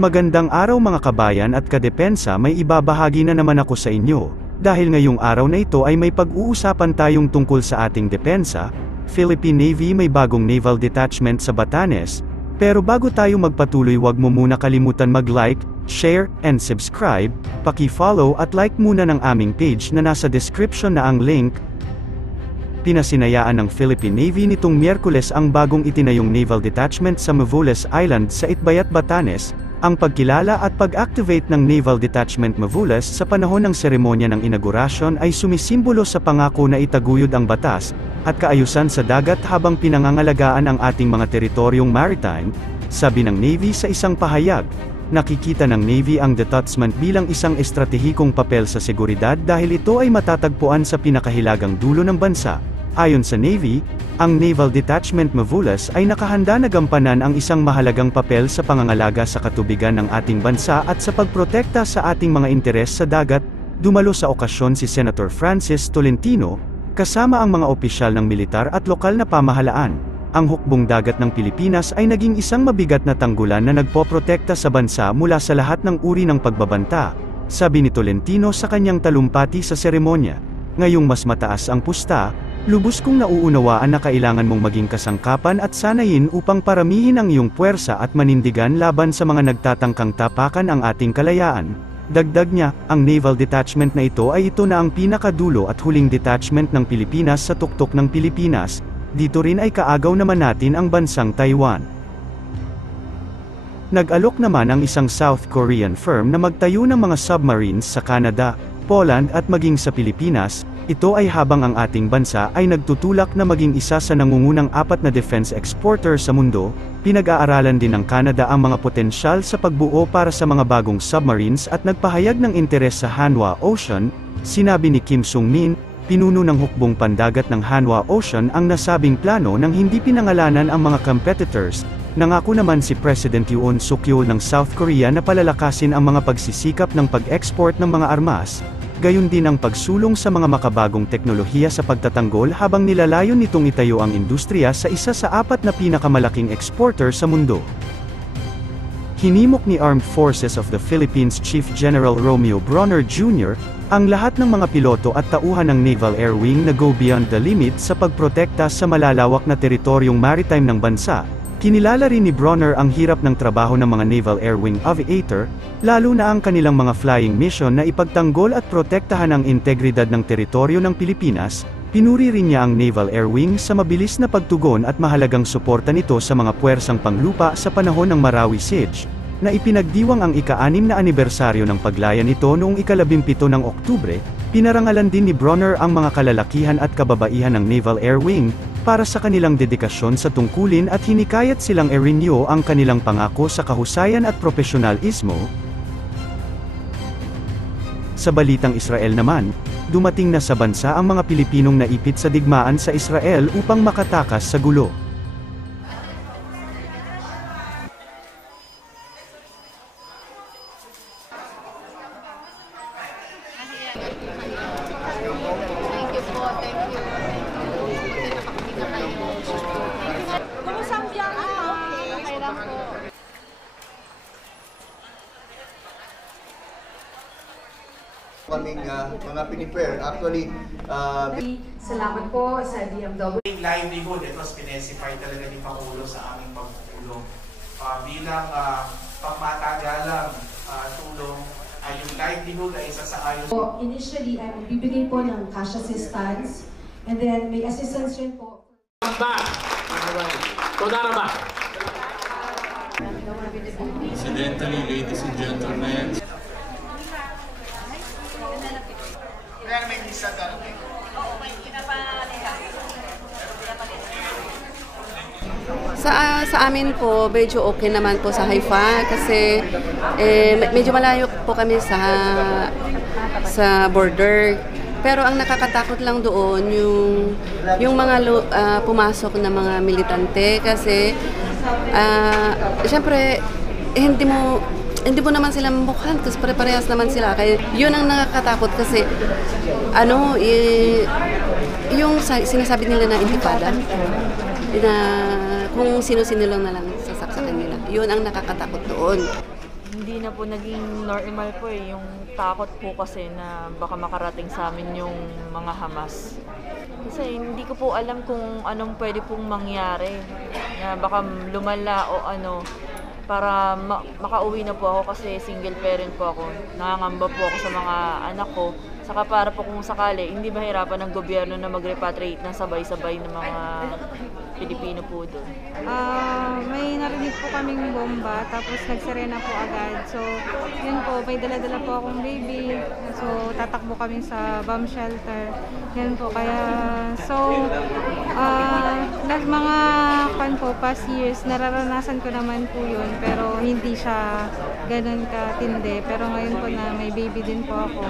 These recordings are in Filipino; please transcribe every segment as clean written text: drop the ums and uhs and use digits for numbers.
Magandang araw mga kabayan at kadepensa, may ibabahagi na naman ako sa inyo. Dahil ngayong araw na ito ay may pag-uusapan tayong tungkol sa ating depensa. Philippine Navy may bagong naval detachment sa Batanes. Pero bago tayo magpatuloy, wag mo muna kalimutan mag-like, share, and subscribe. Paki-follow at like muna ng aming page na nasa description na ang link. Pinasinayaan ng Philippine Navy nitong Miyerkules ang bagong itinayong naval detachment sa Mavoles Island sa Itbayat, Batanes. Ang pagkilala at pag-activate ng Naval Detachment Mavoles sa panahon ng seremonya ng inaugurasyon ay sumisimbolo sa pangako na itaguyod ang batas at kaayusan sa dagat habang pinangangalagaan ang ating mga teritoryong maritime, sabi ng Navy sa isang pahayag. Nakikita ng Navy ang detachment bilang isang estratehikong papel sa seguridad dahil ito ay matatagpuan sa pinakahilagang dulo ng bansa. Ayon sa Navy, ang Naval Detachment Mavoles ay nakahanda na gampanan ang isang mahalagang papel sa pangangalaga sa katubigan ng ating bansa at sa pagprotekta sa ating mga interes sa dagat. Dumalo sa okasyon si Senator Francis Tolentino, kasama ang mga opisyal ng militar at lokal na pamahalaan. Ang hukbong dagat ng Pilipinas ay naging isang mabigat na tanggulan na nagpoprotekta sa bansa mula sa lahat ng uri ng pagbabanta, sabi ni Tolentino sa kanyang talumpati sa seremonya. Ngayong mas mataas ang pusta, lubos kong nauunawaan na kailangan mong maging kasangkapan at sanayin upang paramihin ang iyong puwersa at manindigan laban sa mga nagtatangkang tapakan ang ating kalayaan. Dagdag niya, ang naval detachment na ito ay ito na ang pinakadulo at huling detachment ng Pilipinas sa tuktok ng Pilipinas. Dito rin ay kaagaw naman natin ang bansang Taiwan. Nag-alok naman ang isang South Korean firm na magtayo ng mga submarines sa Canada, Poland at maging sa Pilipinas. Ito ay habang ang ating bansa ay nagtutulak na maging isa sa nangungunang 4 na defense exporter sa mundo. Pinag-aaralan din ng Canada ang mga potensyal sa pagbuo para sa mga bagong submarines at nagpahayag ng interes sa Hanwha Ocean, sinabi ni Kim Sung-min, pinuno ng hukbong pandagat ng Hanwha Ocean ang nasabing plano nang hindi pinangalanan ang mga competitors. Nangako naman si President Yoon Suk-yeol ng South Korea na palalakasin ang mga pagsisikap ng pag-export ng mga armas, gayon din ang pagsulong sa mga makabagong teknolohiya sa pagtatanggol habang nilalayon nitong itayo ang industriya sa isa sa 4 na pinakamalaking exporter sa mundo. Hinimok ni Armed Forces of the Philippines Chief General Romeo Bronner Jr. ang lahat ng mga piloto at tauhan ng Naval Air Wing na go beyond the limit sa pagprotekta sa malalawak na teritoryong maritime ng bansa. Kinilala rin ni Bronner ang hirap ng trabaho ng mga Naval Air Wing aviator, lalo na ang kanilang mga flying mission na ipagtanggol at protektahan ang integridad ng teritoryo ng Pilipinas. Pinuri rin niya ang Naval Air Wing sa mabilis na pagtugon at mahalagang suporta nito sa mga puwersang panglupa sa panahon ng Marawi Siege, na ipinagdiwang ang ika-6 na anibersaryo ng paglaya nito noong ika-17 ng Oktubre. Pinarangalan din ni Bronner ang mga kalalakihan at kababaihan ng Naval Air Wing para sa kanilang dedikasyon sa tungkulin at hinikayat silang i-renew ang kanilang pangako sa kahusayan at profesionalismo. Sa balitang Israel naman, dumating na sa bansa ang mga Pilipinong naipit sa digmaan sa Israel upang makatakas sa gulo. Kaming mga pinipare. Actually, salamat po sa DMW. Livelihood, ito specify talaga ni Pangulo sa aming pagtulong. Bilang pagmatagalang tulong, ay yung livelihood ay isa sa ayon. So, initially, ay magbibigay po ng cash assistance, and then may assistance rin po. Incidentally, ladies and gentlemen, Kaya may visa darating. Oo, may pinapalihan. Sa amin po, medyo okay naman po sa Haifa kasi medyo malayo po kami sa border. Pero ang nakakatakot lang doon yung mga pumasok na mga militante kasi siyempre hindi mo naman sila mukhaan kasi pare-parehas naman sila. Kaya yun ang nakakatakot kasi yung sinasabi nila na intifada na kung sino-sino lang na lang sasaksakan nila. Yun ang nakakatakot doon. hindi na po naging normal po eh. Yung takot po kasi na baka makarating sa amin yung mga Hamas. Kasi hindi ko po alam kung anong pwede pong mangyari. Na baka lumala o ano. Para makauwi na po ako kasi single parent po ako. Nangangamba po ako sa mga anak ko. Saka para po kung sakali, hindi mahirapan ng gobyerno na mag-repatriate ng sabay-sabay ng mga Pilipino po doon. May narinig po kaming bomba, tapos nagsirena po agad. So, yun po, may dala-dala po akong baby. So, tatakbo kami sa bomb shelter. Yun po, kaya, so, mga past years, nararanasan ko naman po yun, pero hindi siya ganun katindi. Pero ngayon po na may baby din po ako,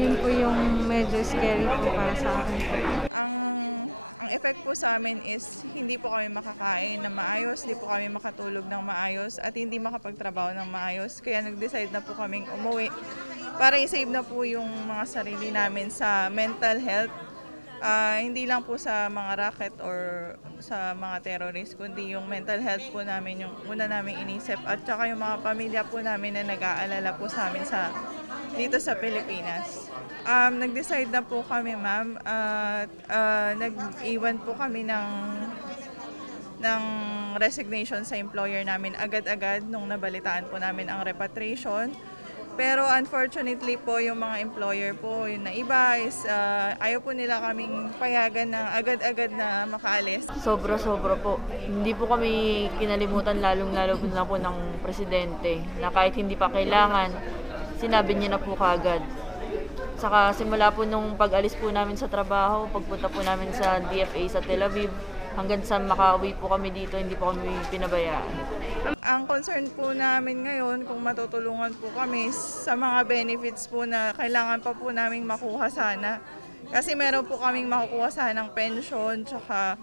yun po yung medyo scary po para sa akin. Ang effect po sa amin is hindi po kami makakain na maayos, hindi po kami makatulog ng maayos at hindi makapagtrabaho ng maayos. Kaya nag-decide na po kaming umuwi para i-save na po yung mga sarili namin sa mental health. Hindi lang po sa mga racket or sa mga terrorist, kundi yung mental health po namin yung una namin inisip at saka yung mga pamilya po namin na nag-aalala po sa amin dito sa Pilipinas. Nag-decide na po kami, ma'am, at nag-iwan po kami ng resignation sa employer namin agad-agad nung nabalitaan po namin ang repatriation. Pero unfortunately po, yung mga employer po, yung na iba is ayaw po nila kaming payagan na agad-agad na makaalis. Sobra-sobra po. Hindi po kami kinalimutan lalong-lalo na po ng presidente na kahit hindi pa kailangan, sinabi niya na po kaagad. Saka simula po nung pag-alis po namin sa trabaho, pagpunta po namin sa DFA sa Tel Aviv, hanggang sa makauwi po kami dito, hindi po kami pinabayaan. Ang concern po namin ngayon, kung matutulungan po kami sa mga benefits po na kailangan pa po naming makuha sana. Kasi meron po kaming makukuha sana ng pension, tsaka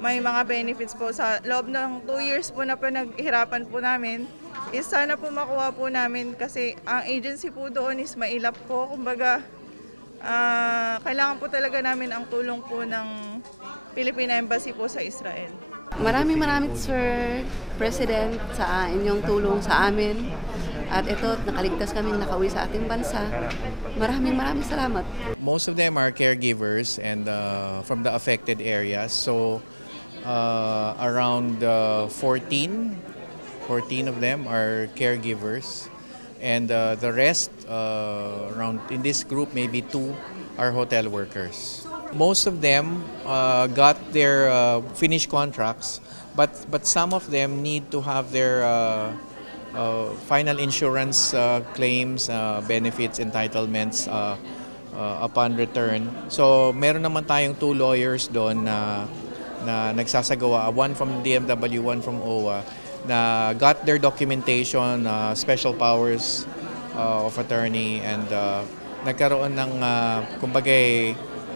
may mga benefits po sa loob ng 2 years po na pinaghirapan po namin. Is sana po makuha po namin kasi ang agency po doon is mailap po. Kumbaga, kailangan po talaga namin ang tulong po ng Philippine Embassy po sa Israel. Maraming Sir President sa inyong tulong sa amin. At ito, nakaligtas kaming nakauwi sa ating bansa. Maraming salamat. Most of them are caregivers and from the affected areas. So around 14 of them are caregivers. And the rest, around in this group, maybe 2 are hotel workers. Most of them got their finished contracts, but some of them need to have their final insurance claims, benefits, entitlements upon return. So meron naman tayong 2 lawyers doon na nagsasagawa, one from DMW, one from OWA, na got their documentation, special powers of attorney, and nagkaroon ng kumbaga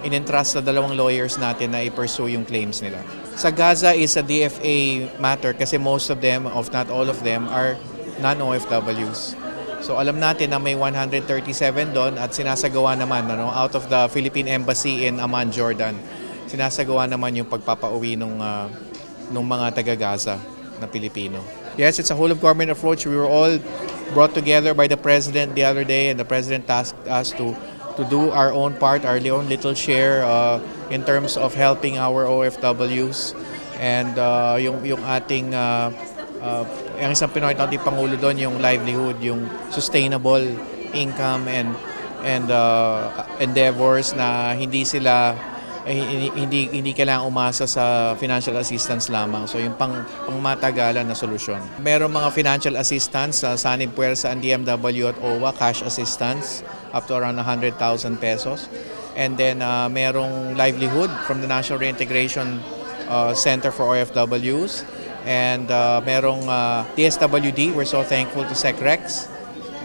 in-entrust sa 2 lawyers natin na i-pursue yung claims nila. Sa Gaza is a DFA matter kasi most of them, if not all of them, are non-OFWs. So alam natin na may 137 doon at sinasagawa naman out of the Philippine Embassy in Amman, Jordan. Sinasagawa naman yung pagpapauwi nung mga taga-Gaza na Pilipino. Yes, it's a whole of government approach. We were all brought together by the President the other day, and the President tasked us to do our own part, our own little share in terms of helping our OFWs. And yung ating ang isang Pinoy nating Pangulo doon, yung livelihood, yung sustainable income and endeavors na hindi kailangang umasa sa financial assistance lamang. So yung pangmatagalan na solusyon. Merong mga financial assistance sa Sanib Puwersa and DMW at OWA, cash assistance up to around 100,000 pesos. And then merong livelihood from the National Reintegration Center for OFWs. And merong DSWD, we're so thankful to SecRex.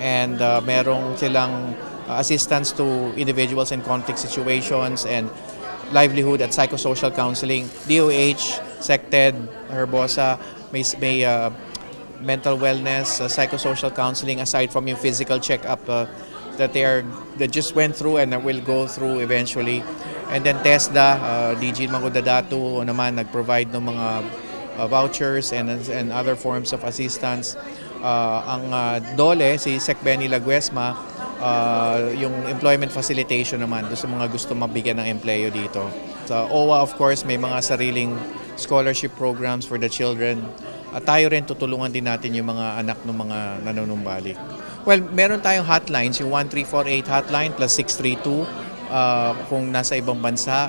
And merong silang assistance to individuals in conflict situations and livelihood at psychosocial counseling. DOH, SecTed, Herbosa, may mental wellness, psychosocial counseling aside from yung physical check-up that they just went through and will go through eventually. And then TESDA, DG Mangudadatu naman nag-provide ng mga vouchers and other forms of assistance. DOLE, si Sec Benny Laguesma, yung employment facilitation naman doon sa mga gusto mabigyan ng empleyo dito. Sa OWA, of course, may mga sariling scholarship programs for the children. At tayo rin tutulungan din natin yung mga anak ng mga nanunumbalik. Well, meron tayong hotlines, yung 1348 hotline plus 632 kung nasa ibang bansa.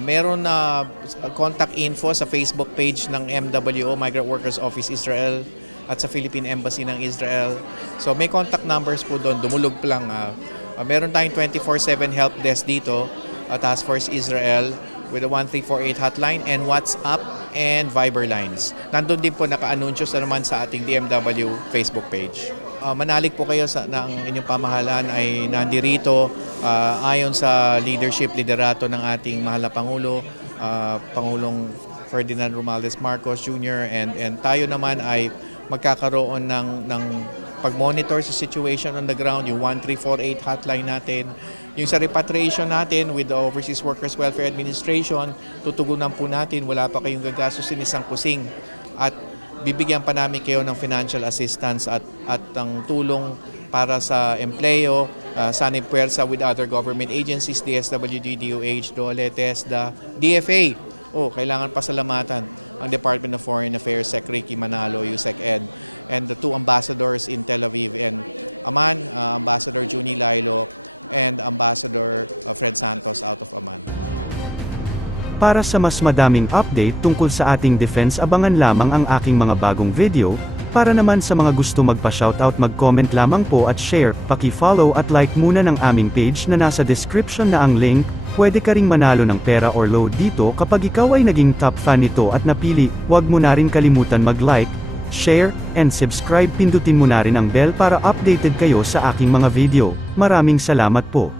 Meron na contact info sa Facebook page ng MWO, Migrant Workers Office Israel, at sa Philippine Embassy ng Israel. So may contact numbers po doon, dumulog pa lang. Meron tayong 24/7 help desk dito, Task Force Israel, with the 1348 hotline and WhatsApp and Viber lines. Nandun din po naka-anunsyo sa naman sa ating DMW Facebook page. Manalig po kayo na ang inyong pamahalaan ay nandirito ayon sa liderato ng ating mahal na Pangulo, Pangulong Ferdinand Romualdez Marcos Jr. and tayo naman ay magkakaroon ng pag-monitor sa situation on the ground, yung 1348 hotline natin, yung sa repatriation natin with the Overseas Workers Welfare Administration, tutugunan po natin, wala pa kayong gagastusin isang kusing at bibigyan pa namin kayo ng financial assistance at ang tulong para sa empleyo, sanib puwersa with other government agencies, DSWD, DOH, DOLE, TESDA, DFA. Kailangan pasalamatan ang Department of Foreign Affairs, Sec Ricky Manalo, Yusek Ed, and the 2 ambassadors in Tel Aviv and Amman, Ambassador Juni Lailo, and Ambassador Fred Santos out of Amman. Para sa mas madaming update tungkol sa ating defense, abangan lamang ang aking mga bagong video. Para naman sa mga gusto magpa-shoutout, mag-comment lamang po at share, paki-follow at like muna ng aming page na nasa description na ang link. Pwede ka ring manalo ng pera or load dito kapag ikaw ay naging top fan nito at napili. Huwag mo na rin kalimutan mag-like, share, and subscribe. Pindutin mo na rin ang bell para updated kayo sa aking mga video. Maraming salamat po.